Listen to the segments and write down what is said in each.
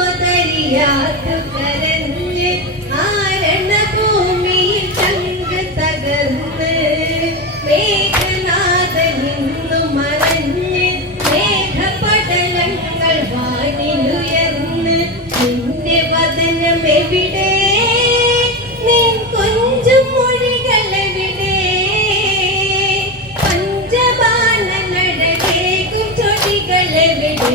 മണ്ടോദരിയാത്തു കരഞ്ഞ് ആരണഭൂമിയിൽ ചങ്ക് തകർന്ന് മേഘനാഥനിന്നു മറഞ്ഞ് മേഘപടലങ്ങൾ വാനിലുയർന്ന് നിന്റെ വദനം എവിടെ നിൻ കൊഞ്ചും മൊഴികളെവിടെ പഞ്ചബാണ നടകേകും ചൊടികളെവിടെ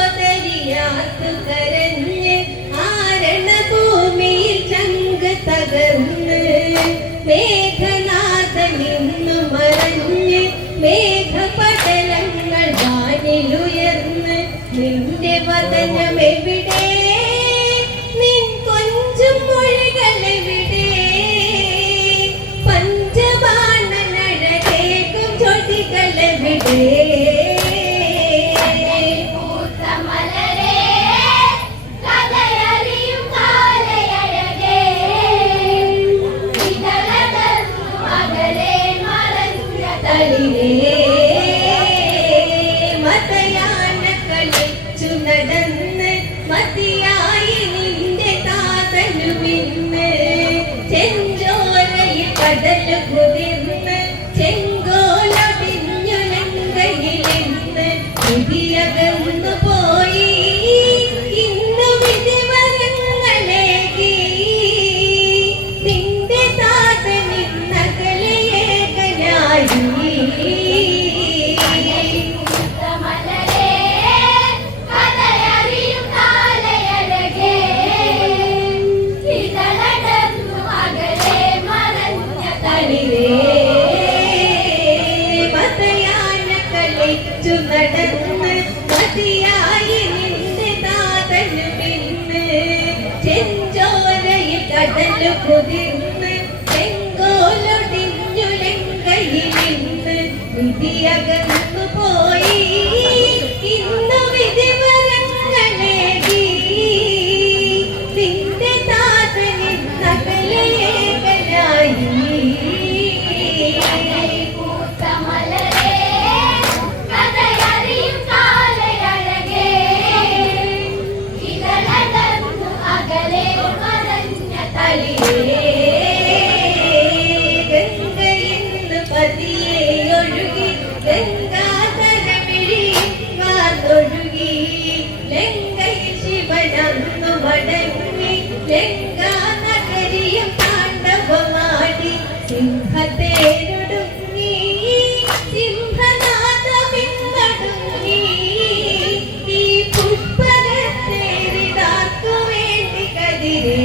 മണ്ടോദരിയാത്തു കരഞ്ഞ് ആരണഭൂമിയിൽ ചങ്ക് തകർന്ന് മേഘനാഥനിന്നു മറഞ്ഞ് മേഘപടലങ്ങൾ വാനിലുയർന്ന് നിന്റെ വദനം എവിടെ നിൻ കൊഞ്ചും മൊഴികളെവിടെ പഞ്ചബാണ നടകേകും ചൊടികളെവിടെ മതയാന കളിച്ചു നടന്ന് മതിയായി നിന്റെ താതനുമിന്ന് ചെഞ്ചോരയിൽ കടല് കുതിർന്ന് ചെങ്കോലൊടിഞ്ഞു ലങ്കയിലെന്ന് വിധിയകന്നു പോയി ഇന്നു വിധിവരങ്ങളേകി നിന്റെ താതനിന്നകലേകനായി നടന്ന് മതിയായി നിന്റെ താതനുമിന്ന് ചെഞ്ചോരയിൽ കടലു കുതിർന്ന് ചെങ്കോലൊടിഞ്ഞു ലങ്കയിലിന്ന് വിധിയകന്നു പോയി ഇന്നു വിധിവരങ്ങളേകി നിന്റെ താതനിന്നകലേകനായി ഗംഗയിന്ന് പതിയെ ഒഴുകി ഗംഗാധരമിഴി വാർന്നൊഴുകി ലങ്കയിൽ ശിവനന്നു മടങ്ങി ലങ്കാനഗരിയും താണ്ഡവമാടി സിംഹത്തേരൊടുങ്ങി സിംഹനാഥമിന്നൊടുങ്ങി ഈ പുഷ്പകത്തേരിതാക്കു വേണ്ടി കതിരേ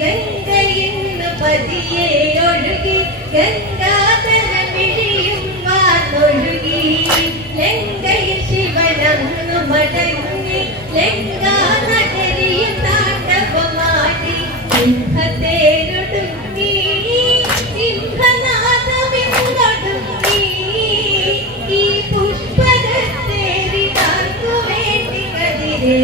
ഗംഗയിന്ന് പതിയെ ഒഴുകി ഗംഗാധരമിഴിയും വാർന്നൊഴുകി ലങ്കയിൽ ശിവനന്നു മടങ്ങി ലങ്കാനഗരിയും താണ്ഡവമാടി സിംഹത്തേരൊടുങ്ങി സിംഹനാഥമിന്നൊടുങ്ങി ഈ പുഷ്പകത്തേരിതാക്കു വേണ്ടി കതിരേ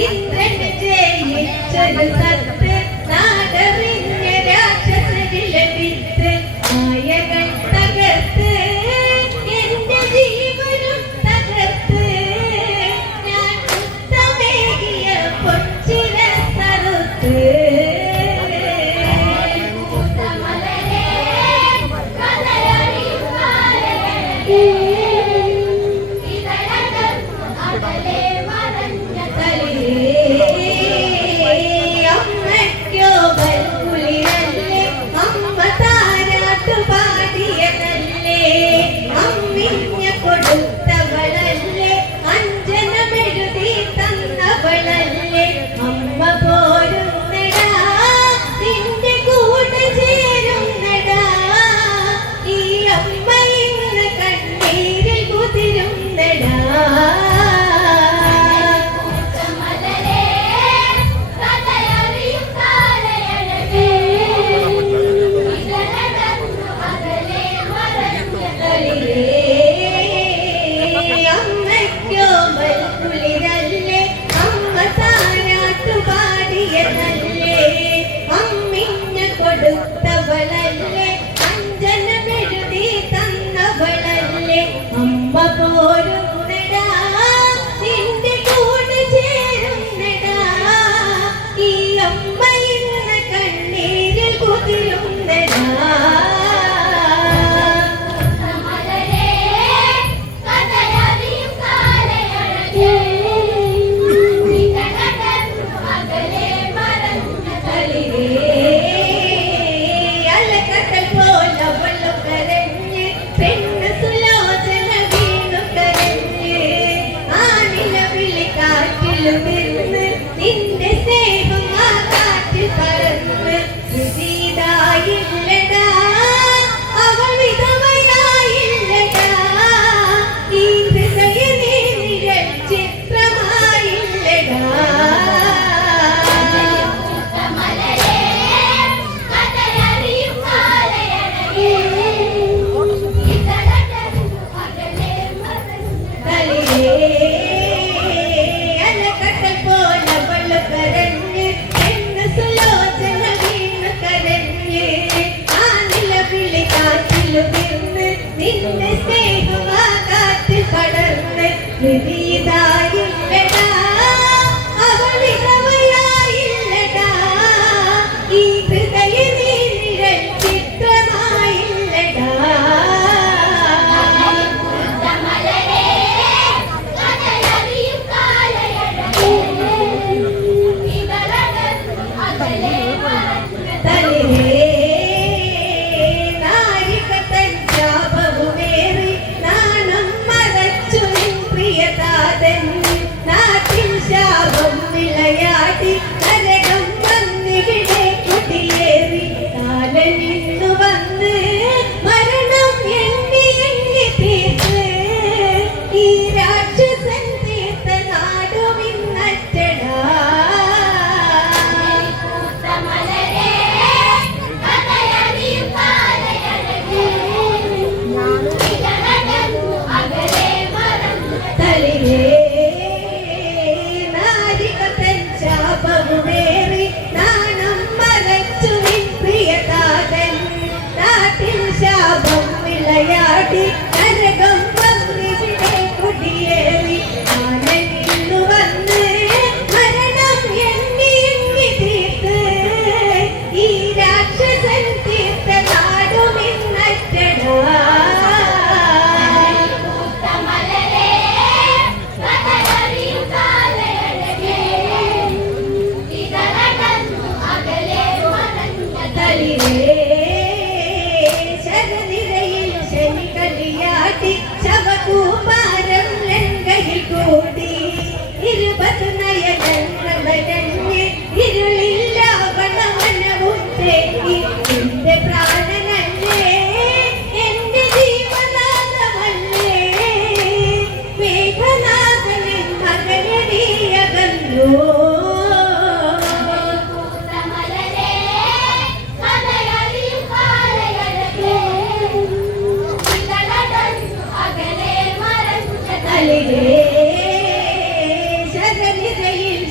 ഇന്ദ്രന് ജയിച്ചൊരു സത്ത് നാടറിഞ്ഞ രാക്ഷസരിലെ വിത്ത് മായകൾ തകർത്ത് എന്റെ ജീവനും തകർത്ത് ഞാൻ ഉത്തമേകിയ പൊച്ചില സറുത്ത് അമ്മയ്ക്കോ കുളിരല്ലേ അമ്മ താരാട്ടു പാടിയതല്ലേ അമ്മിഞ്ഞ കൊടുത്തവളല്ലേ അഞ്ജനമെഴുതി തന്നവളല്ലേ അമ്മ പോരുന്നടാ നിന്റെ കൂടെ ചേരുന്നടാ ഈ അമ്മ ഇന്ന് കണ്ണീരിൽ കുതിരുന്നടാ അമ്മയ്ക്കോ കുളിരല്ലേ അമ്മ താരാട്ടു പാടിയതല്ലേ അമ്മിഞ്ഞ കൊടുത്തവളല്ലേ അഞ്ജനമെഴുതി തന്നവളല്ലേ അമ്മ പോരുന്നടാ നിന്റെ കൂടെ ചേരുന്നടാ ഈ അമ്മ ഇന്ന് കണ്ണീരിൽ കുതിരുന്നടാ നിന്റെ സ്നേഹം ആ കാറ്റിൽ പറന്ന് വിധിയില്ലടാ അവൾ വിധവയായില്ലടാ ഈ ഹൃദയ നീരിൽ ചിത്രമായില്ലടാ നിന്റെ സ്നേഹം ആ കാറ്റിൽ പടർന്ന് വിധിയില്ലടാ അവൾ വിധവയായില്ലടാ ഈ ഹൃദയ നീരിൽ ചിത്രമായില്ലടാ നാട്ടിൽ ശാപം വിളയാടി നരകം വന്നിവിടെ കുടിയേറി കാലനിന്നു വന്ന് മരണം എണ്ണി എണ്ണി തീർത്ത് ഈ രാക്ഷസൻ തീർത്ത നാടുമിന്നറ്റടാ ശാപവുമേറി നാണം മറച്ചു നിൻ പ്രിയതാതൻ നാട്ടിൽ ശാപം വിളയാടി നരകം വന്നിവിടെ കുടിയേറി കാലനിന്നു വന്ന് മരണം എണ്ണി എണ്ണി തീർത്ത് ഈ രാക്ഷസൻ തീർത്ത നാടുമിന്നറ്റടാ ശരനിരയിൽ ശനി കലിയ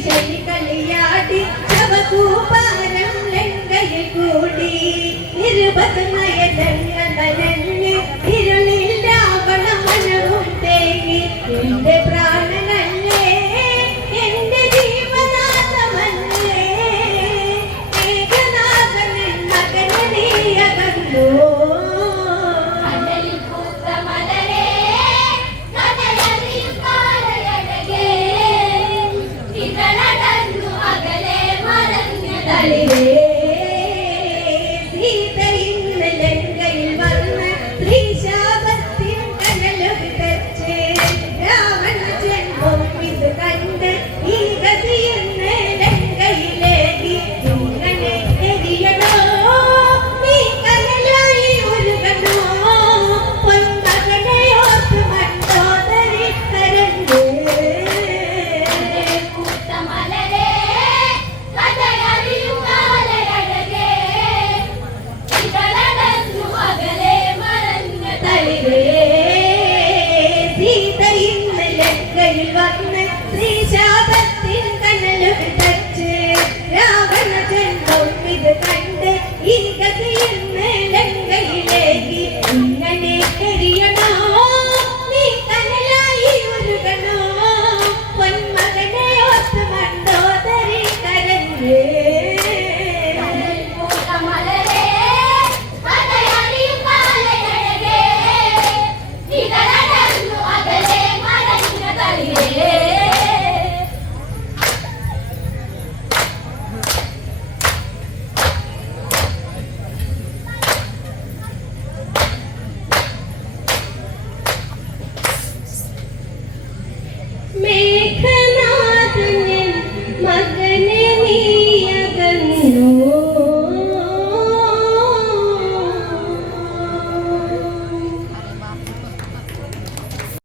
ശനി കളിയാടി ശവകൂപ